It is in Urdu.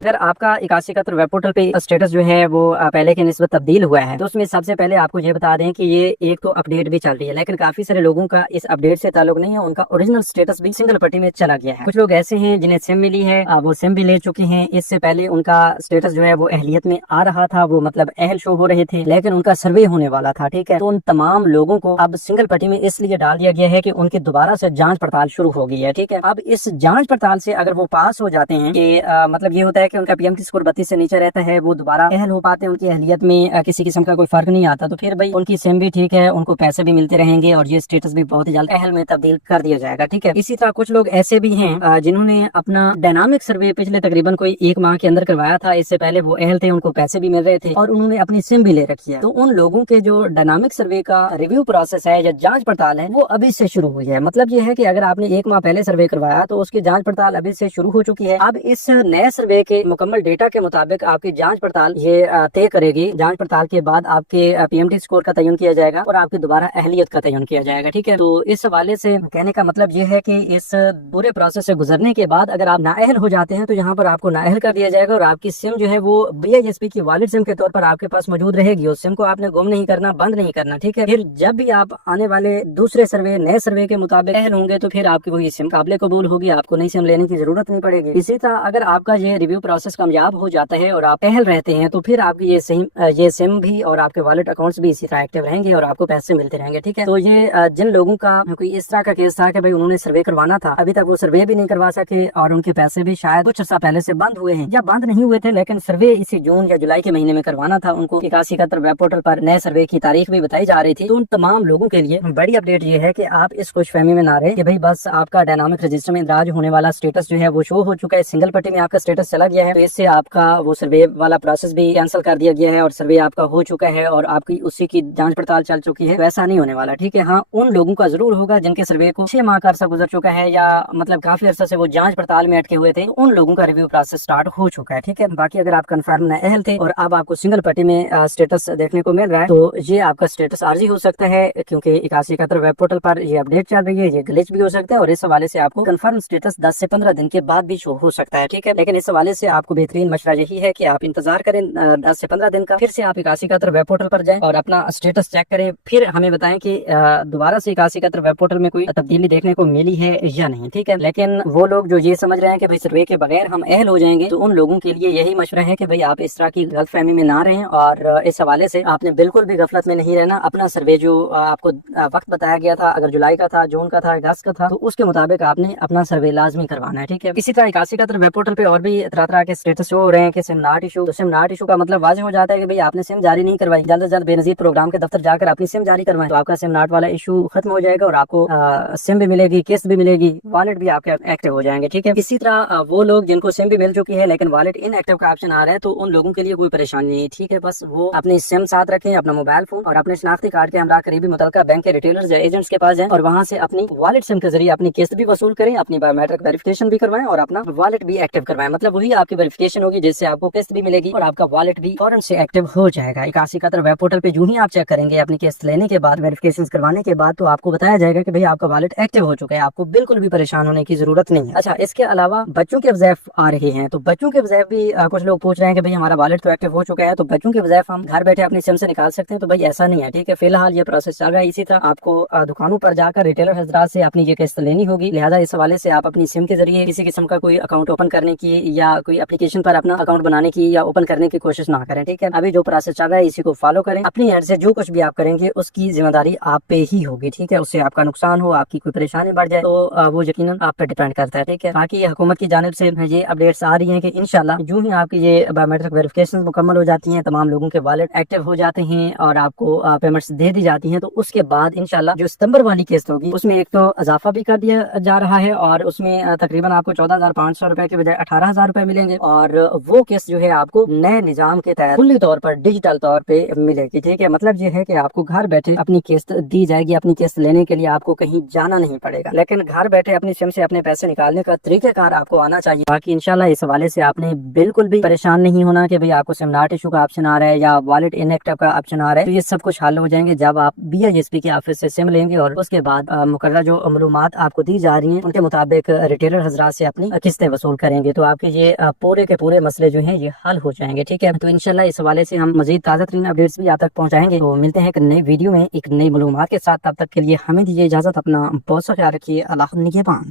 اگر آپ کا 8171 ویب پورٹل پہ اسٹیٹس جو ہے وہ پہلے کے نسبت تبدیل ہوا ہے تو اس میں سب سے پہلے آپ کو یہ بتا دیں کہ یہ ایک تو اپڈیٹ بھی چل رہی ہے، لیکن کافی سارے لوگوں کا اس اپڈیٹ سے تعلق نہیں ہے، ان کا اوریجنل اسٹیٹس بھی سنگل پٹی میں چلا گیا ہے۔ کچھ لوگ ایسے ہیں جنہیں سم ملی ہے، وہ سم بھی لے چکے ہیں، اس سے پہلے ان کا اسٹیٹس جو ہے وہ اہلیت میں آ رہا تھا، وہ مطلب اہل شو ہو رہے تھے، لیکن ان کا سروے ہونے والا تھا، ٹھیک ہے۔ تو ان تمام لوگوں کو اب سنگل پٹی میں اس لیے ڈال دیا گیا ہے کہ ان کی دوبارہ سے جانچ پڑتال شروع ہو گئی ہے، ٹھیک ہے۔ اب اس جانچ پڑتال سے اگر وہ پاس ہو جاتے ہیں کہ مطلب یہ ہوتا ہے کہ ان کا پی ایم ٹی اسکور 32 سے نیچے رہتا ہے، وہ دوبارہ اہل ہو پاتے ہیں، ان کی اہلیت میں کسی قسم کا کوئی فرق نہیں آتا، تو پھر بھائی ان کی سم بھی ٹھیک ہے، ان کو پیسے بھی ملتے رہیں گے اور یہ اسٹیٹس بھی بہت ہی جلد اہل میں تبدیل کر دیا جائے گا، ٹھیک ہے۔ اسی طرح کچھ لوگ ایسے بھی ہیں جنہوں نے اپنا ڈائنامک سروے پچھلے تقریباً کوئی 1 ماہ کے اندر کروایا تھا، اس سے پہلے وہ اہل تھے، ان کو پیسے بھی مل رہے تھے اور انہوں نے اپنی سم بھی لے رکھی ہے، تو ان لوگوں کے جو ڈائنامک سروے کا ریویو پروسیس ہے یا جانچ پڑتال ہے وہ ابھی سے شروع ہوئی ہے۔ مطلب یہ ہے کہ اگر آپ نے 1 ماہ پہلے سروے کروایا تو اس کی جانچ پڑتال ابھی سے شروع ہو چکی ہے۔ اب اس نئے سروے کے مکمل ڈیٹا کے مطابق آپ کی جانچ پڑتال یہ طے کرے گی، جانچ پڑتال کے بعد آپ کے پی ایم ٹی اسکور کا تعین کیا جائے گا اور آپ کی دوبارہ اہلیت کا تعین کیا جائے گا، ٹھیک ہے۔ تو اس حوالے سے کہنے کا مطلب یہ ہے کہ اس پورے پروسیس سے گزرنے کے بعد اگر آپ نااہل ہو جاتے ہیں تو یہاں پر آپ کو نااہل کر دیا جائے گا اور آپ کی سم جو ہے وہ بی آئی ایس پی کی والد سم کے طور پر آپ کے پاس موجود رہے گی، اس سم کو آپ نے گم نہیں کرنا، بند نہیں کرنا، ٹھیک ہے۔ پھر جب بھی آپ آنے والے دوسرے سروے نئے سروے کے مطابق اہل ہوں گے تو پھر آپ کی وہی سم قابل قبول ہوگی، آپ کو نئی سم لینے کی ضرورت نہیں پڑے گی۔ اسی طرح اگر آپ کا یہ ریویو پروسیس کامیاب ہو جاتا ہے اور آپ اہل رہتے ہیں تو پھر آپ کی یہ سم بھی اور آپ کے والٹ اکاؤنٹس بھی اسی طرح ایکٹیو رہیں گے اور آپ کو پیسے ملتے رہیں گے، ٹھیک ہے۔ تو یہ جن لوگوں کا کوئی اس طرح کا کیس تھا کہ بھائی انہوں نے سروے کروانا تھا، ابھی تک وہ سروے بھی نہیں کروا سکے اور ان کے پیسے بھی شاید کچھ عرصہ پہلے سے بند ہوئے ہیں یا بند نہیں ہوئے تھے، لیکن سروے اسی جون یا جولائی کے مہینے میں کروانا تھا، ان کو 8171 ویب پورٹل پر نئے سروے کی تاریخ بھی بتائی جا رہی تھی۔ تو ان تمام لوگوں کے لیے بڑی اپڈیٹ یہ ہے کہ آپ اس خوش فہمی میں نہ رہے کہ بھائی بس آپ کا ڈائنامک رجسٹر میں اندراج ہونے والا اسٹیٹس جو ہے وہ شو ہو چکا ہے، سنگل پٹی میں آپ کا اسٹیٹس چلا گیا ہے، تو اس سے آپ کا وہ سروے والا پروسیس بھی کینسل کر دیا گیا ہے اور سروے آپ کا ہو چکا ہے اور آپ کی اسی کی جانچ پڑتال چل چکی ہے، ویسا نہیں ہونے والا، ٹھیک ہے۔ ہاں ان لوگوں کا ضرور ہوگا جن کے سروے کو 6 ماہ کا عرصہ گزر چکا ہے یا مطلب کافی عرصہ سے وہ جانچ پڑتال میں اٹکے ہوئے تھے، ان لوگوں کا ریویو پروسیس سٹارٹ ہو چکا ہے، ٹھیک ہے۔ باقی اگر آپ کنفرم نہ اہل تھے اور اب آپ کو سنگل پٹی میں اسٹیٹس دیکھنے کو مل رہا ہے تو یہ آپ کا اسٹیٹس عارضی ہو سکتا ہے، کیونکہ 8171 ویب پورٹل پر یہ اپڈیٹ چل رہی ہے، یہ گلچ بھی ہو سکتا ہے اور اس حوالے سے آپ کو کنفرم اسٹیٹس 10 سے 15 دن کے بعد بھی شو ہو سکتا ہے، ٹھیک ہے۔ لیکن اس حوالے سے آپ کو بہترین مشورہ یہی ہے کہ آپ انتظار کریں 10 سے 15 دن کا، پھر سے آپ 8171 ویب پورٹل پر جائیں اور اپنا اسٹیٹس چیک کریں، پھر ہمیں بتائیں کہ دوبارہ سے 8171 ویب پورٹل میں کوئی تبدیلی دیکھنے کو ملی ہے یا نہیں، ٹھیک ہے۔ لیکن وہ لوگ جو یہ سمجھ رہے ہیں کہ بھائی سروے کے بغیر ہم اہل ہو جائیں گے، تو ان لوگوں کے لیے یہی مشورہ ہے کہ بھائی آپ اس طرح کی غلط فہمی میں نہ رہیں اور اس حوالے سے آپ نے بالکل بھی غفلت میں نہیں رہنا۔ اپنا سروے جو آپ کو وقت بتایا گیا تھا، اگر جولائی کا تھا، جون کا تھا، اگست کا تھا، تو اس کے مطابق آپ نے اپنا سروے لازمی کروانا ہے، ٹھیک ہے۔ اسی طرح 8171 ویب پورٹل پہ اور بھی طرح کے اسٹیٹس شو ہو رہے ہیں کہ سم ناٹ ایشو، تو سم ناٹ ایشو کا مطلب واضح ہو جاتا ہے کہ بھائی آپ نے سم جاری نہیں کروائی، جلد از جلد بے نظیر پروگرام کے دفتر جا کر اپنی سم جاری کروائیں، تو آپ کا سم ناٹ والا ایشو ختم ہو جائے گا اور آپ کو سم بھی ملے گی، قسط بھی ملے گی، والٹ بھی آپ کے ایکٹیو ہو جائیں گے، ٹھیک ہے۔ اسی طرح وہ لوگ جن کو سم بھی مل چکی ہے لیکن والٹ ان ایکٹیو کا آپشن آ رہا ہے، تو ان لوگوں کے لیے کوئی پریشانی نہیں، ٹھیک ہے۔ بس وہ اپنی سم ساتھ رکھیں، اپنا موبائل فون اور اپنے شناختی کارڈ کے ہمراہ قریبی متعلقہ بینک کے ریٹیلرز یا ایجنٹس کے پاس جائیں اور وہاں سے اپنی والٹ سم کے ذریعے اپنی قسط بھی وصول کریں، اپنی بایو میٹرک ویریفیکیشن بھی کروائیں اور اپنا والٹ بھی ایکٹیو کروائیں، مطلب وہی آپ کی ویریفیکیشن ہوگی جس سے آپ کو قسط بھی ملے گی اور آپ کا والٹ بھی فوراً سے ایکٹیو ہو جائے گا۔ 8171 ویب پورٹل پہ جو ہی آپ چیک کریں گے اپنی قسط لینے کے بعد، ویریفیکیشن کروانے کے بعد، تو آپ کو بتایا جائے گا کہ بھئی آپ کا والٹ ایکٹیو ہو چکا ہے، آپ کو بالکل بھی پریشان ہونے کی ضرورت نہیں ہے۔ اچھا، اس کے علاوہ بچوں کے وظائف آ رہے ہیں، تو بچوں کے وظائف بھی کچھ لوگ پوچھ رہے ہیں کہ بھئی ہمارا والٹ تو ایکٹیو ہو چکا ہے، تو بچوں کے وظائف ہم گھر بیٹھے اپنی سم سے نکال سکتے ہیں؟ تو بھئی ایسا نہیں ہے، ٹھیک ہے۔ فی الحال یہ پروسیس چل رہا ہے، اسی طرح آپ کو دکانوں پر جا کر ریٹیلر حضرات سے اپنی یہ قسط لینی ہوگی، لہٰذا اس حوالے سے آپ اپنی سم کے ذریعے کسی قسم کا کوئی اکاؤنٹ اوپن کرنے کی یا کوئی اپلیکیشن پر اپنا اکاؤنٹ بنانے کی یا اوپن کرنے کی کوشش نہ کریں، ٹھیک ہے۔ ابھی جو پروسیس چل رہا ہے اسی کو فالو کریں، اپنی اینڈ سے جو کچھ بھی آپ کریں گے اس کی ذمہ داری آپ پہ ہی ہوگی، ٹھیک ہے۔ اس سے آپ کا نقصان ہو، آپ کی کوئی پریشانی بڑھ جائے تو وہ یقیناً آپ پہ ڈیپینڈ کرتا ہے، ٹھیک ہے۔ باقی حکومت کی جانب سے یہ اپڈیٹس آ رہی ہیں کہ انشاءاللہ جو ہی آپ کی یہ بایو میٹرک ویریفیکیشن مکمل ہو جاتی ہیں، تمام لوگوں کے والٹ ایکٹیو ہو جاتے ہیں اور آپ کو پیمنٹس دے دی جاتی ہیں، تو اس کے بعد انشاءاللہ جو ستمبر والی قسط ہوگی اس میں ایک تو اضافہ بھی کر دیا جا رہا ہے اور اس میں تقریباً آپ کو 14,500 روپے کے بجائے 18,000 روپے ملیں گے اور وہ قسط جو ہے آپ کو نئے نظام کے تحت کلی طور پر ڈیجیٹل طور پہ ملے گی، ٹھیک ہے۔ مطلب یہ ہے کہ آپ کو گھر بیٹھے اپنی قسط دی جائے گی، اپنی قسط لینے کے لیے آپ کو کہیں جانا نہیں پڑے گا، لیکن گھر بیٹھے اپنی سم سے اپنے پیسے نکالنے کا طریقہ کار آپ کو آنا چاہیے۔ باقی انشاءاللہ اس حوالے سے آپ نے بالکل بھی پریشان نہیں ہونا کہ بھئی آپ کو سم ناٹ ایشو کا آپشن آ رہا ہے یا والٹ ان ایکٹیو کا آپشن آ رہا ہے، تو یہ سب کچھ حل ہو جائیں گے جب آپ بی آئی ایس پی کے آفس سے سم لیں گے اور اس کے بعد مقررہ جو معلومات آپ کو دی جا رہی ہیں ان کے مطابق ریٹیلر حضرات سے اپنی قسطیں وصول کریں گے، تو آپ کے یہ پورے کے پورے مسئلے جو ہیں یہ حل ہو جائیں گے. ٹھیک ہے, تو انشاءاللہ اس حوالے سے ہم مزید تازہ ترین اپڈیٹس بھی آپ تک پہنچائیں گے. تو ملتے ہیں ایک نئی ویڈیو میں ایک نئی معلومات کے ساتھ. تب تک کے لیے ہمیں دیجیے اجازت. اپنا بہت سا خیال رکھیے. اللہ نگہبان.